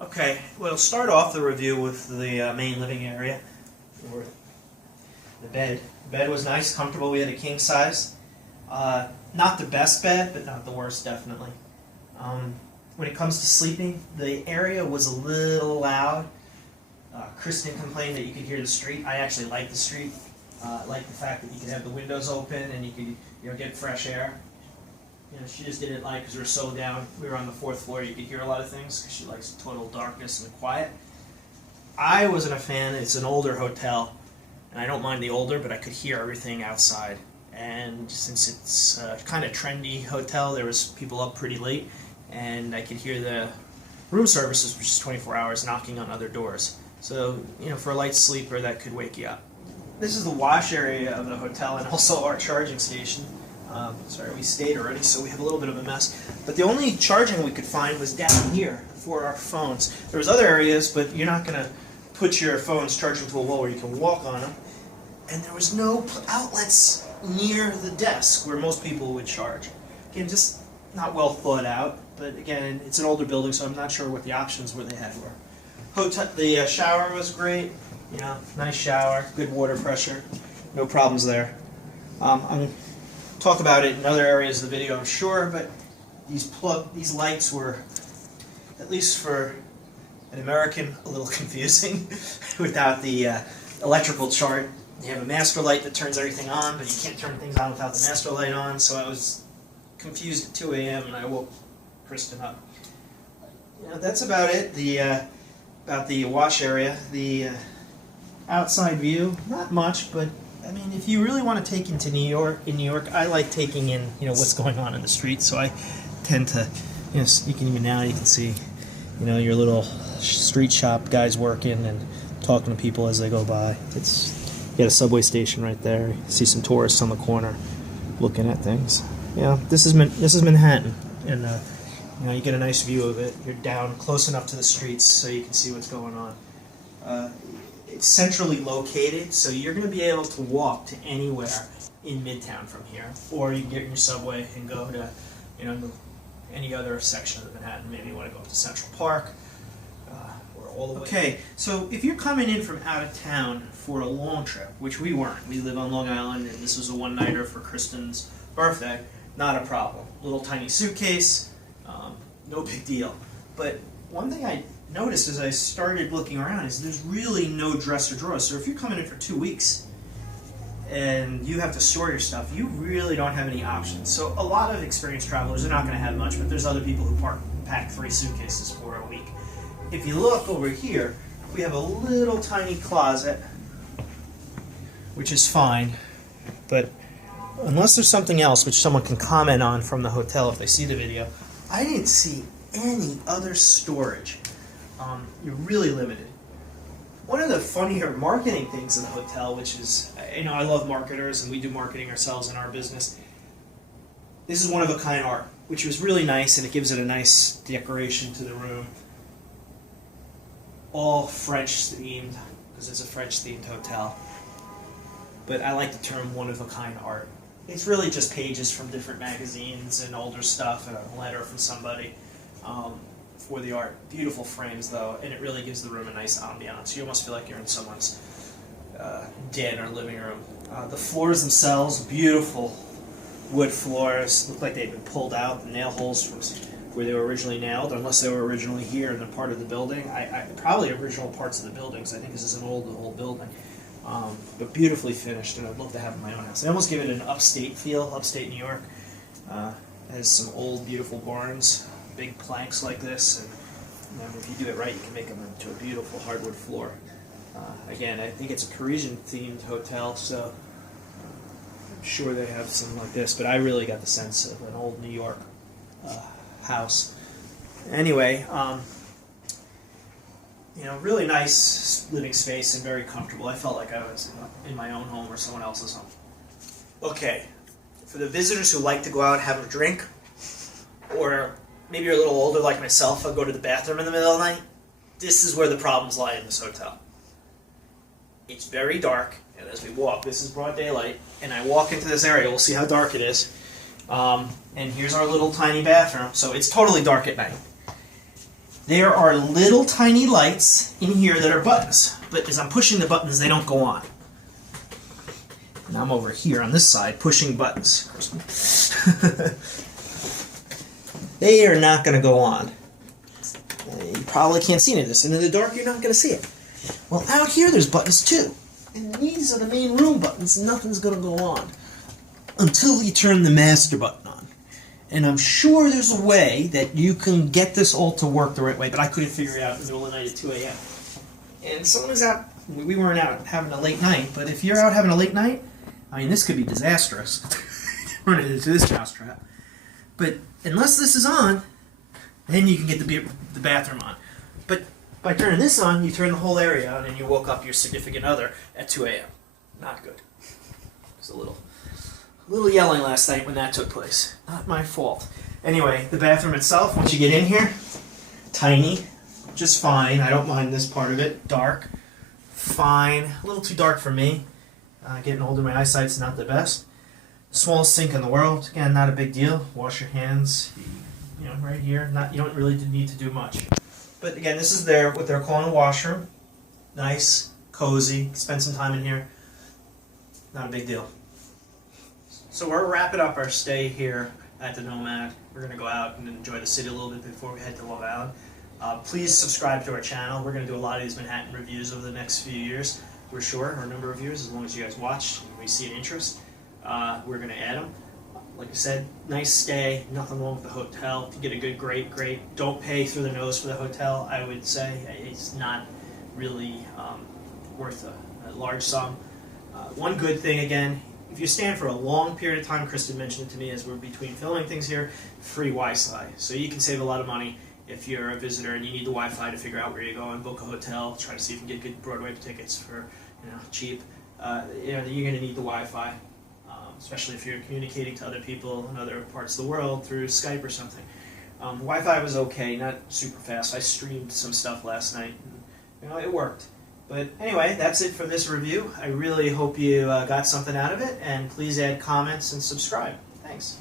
Okay, we'll start off the review with the main living area, or the bed. The bed was nice, comfortable. We had a king size. Not the best bed, but not the worst, definitely. When it comes to sleeping, the area was a little loud. Kristen complained that you could hear the street. I actually like the street. I like the fact that you could have the windows open and you could get fresh air. She just didn't like because we were so down. We were on the 4th floor. You could hear a lot of things because she likes total darkness and quiet. I wasn't a fan. It's an older hotel, and I don't mind the older, but I could hear everything outside. And since it's a kind of trendy hotel, there was people up pretty late, and I could hear the room services, which is 24 hours, knocking on other doors. So, for a light sleeper, that could wake you up. This is the wash area of the hotel and also our charging station. Sorry, we stayed already, so we have a little bit of a mess. But the only charging we could find was down here for our phones. There was other areas, but you're not going to put your phones charging to a wall where you can walk on them. And there was no outlets near the desk where most people would charge. Again, just not well thought out. But again, it's an older building, so I'm not sure what the options were they had were. The shower was great. Nice shower, good water pressure, no problems there. I'm going to talk about it in other areas of the video, I'm sure, but these lights were, at least for an American, a little confusing without the electrical chart. You have a master light that turns everything on, but you can't turn things on without the master light on, so I was confused at 2 a.m. and I woke Kristen up. That's about it. About the wash area. The outside view, not much, but I mean, if you really want to take into New York, I like taking in, what's going on in the street. So I tend to, you can see, your little street shop guys working and talking to people as they go by. You got a subway station right there. You see some tourists on the corner looking at things. This is Manhattan, and you get a nice view of it. You're down close enough to the streets so you can see what's going on. It's centrally located, so you're going to be able to walk to anywhere in Midtown from here, or you can get in your subway and go to, any other section of Manhattan. Maybe you want to go up to Central Park, or all the way. Okay, so if you're coming in from out of town for a long trip, which we weren't, we live on Long Island, and this was a one-nighter for Kristen's birthday, not a problem. Little tiny suitcase, no big deal. But one thing I noticed as I started looking around is there's really no dresser drawers. So if you're coming in for 2 weeks and you have to store your stuff, you really don't have any options. So a lot of experienced travelers are not going to have much, but there's other people who pack 3 suitcases for a week. If you look over here, we have a little tiny closet, which is fine, but unless there's something else which someone can comment on from the hotel if they see the video, I didn't see any other storage. You're really limited. One of the funnier marketing things in the hotel, which is, I love marketers and we do marketing ourselves in our business. This is one-of-a-kind art, which was really nice, and it gives it a nice decoration to the room. All French themed, because it's a French themed hotel. But I like the term one-of-a-kind art. It's really just pages from different magazines and older stuff and a letter from somebody. For the art. Beautiful frames, though, and it really gives the room a nice ambiance. You almost feel like you're in someone's den or living room. The floors themselves, beautiful wood floors. Look like they'd been pulled out, the nail holes from where they were originally nailed, unless they were originally here and they're part of the building. Probably original parts of the buildings. I think this is an old building. But beautifully finished, and I'd love to have it in my own house. They almost give it an upstate feel, upstate New York. Has some old, beautiful barns. Big planks like this, and if you do it right, you can make them into a beautiful hardwood floor. Again, I think it's a Parisian-themed hotel, so I'm sure they have something like this, but I really got the sense of an old New York house. Anyway, really nice living space and very comfortable. I felt like I was in my own home or someone else's home. Okay, for the visitors who like to go out and have a drink, or maybe you're a little older like myself, I'll go to the bathroom in the middle of the night. This is where the problems lie in this hotel. It's very dark, and as we walk, this is broad daylight, and I walk into this area, we'll see how dark it is. And here's our little tiny bathroom, so it's totally dark at night. There are little tiny lights in here that are buttons, but as I'm pushing the buttons, they don't go on. And I'm over here on this side pushing buttons. They are not going to go on. You probably can't see any of this, and in the dark you're not going to see it. Well, out here there's buttons too. And these are the main room buttons. Nothing's going to go on until you turn the master button on. And I'm sure there's a way that you can get this all to work the right way, but I couldn't figure it out in the middle of the night at 2 a.m. And someone was out, we weren't out having a late night, but if you're out having a late night, I mean, this could be disastrous. Running into this mousetrap. But unless this is on, then you can get the bathroom on. But by turning this on, you turn the whole area on, and you woke up your significant other at 2 a.m. Not good. It was a little yelling last night when that took place. Not my fault. Anyway, the bathroom itself, once you get in here, tiny, just fine. I don't mind this part of it. Dark, fine. A little too dark for me. Getting older, my eyesight's not the best. Smallest sink in the world. Again, not a big deal. Wash your hands, you know, right here. You don't really need to do much. But again, this is what they're calling a washroom. Nice, cozy. Spend some time in here. Not a big deal. So we're wrapping up our stay here at the Nomad. We're going to go out and enjoy the city a little bit before we head to Long Island. Please subscribe to our channel. We're going to do a lot of these Manhattan reviews over the next few years. We're sure, or a number of years, as long as you guys watch and we see an interest. We're going to add them. Like I said, nice stay, nothing wrong with the hotel. If you get a good, great. Don't pay through the nose for the hotel, I would say. It's not really worth a large sum. One good thing, again, if you stand for a long period of time, Kristen mentioned it to me as we're between filming things here, free Wi-Fi. So you can save a lot of money if you're a visitor and you need the Wi-Fi to figure out where you're going, book a hotel, try to see if you can get good Broadway tickets for cheap. You're going to need the Wi-Fi. Especially if you're communicating to other people in other parts of the world through Skype or something. Wi-Fi was okay, not super fast. I streamed some stuff last night, and it worked. But anyway, that's it for this review. I really hope you got something out of it, and please add comments and subscribe. Thanks.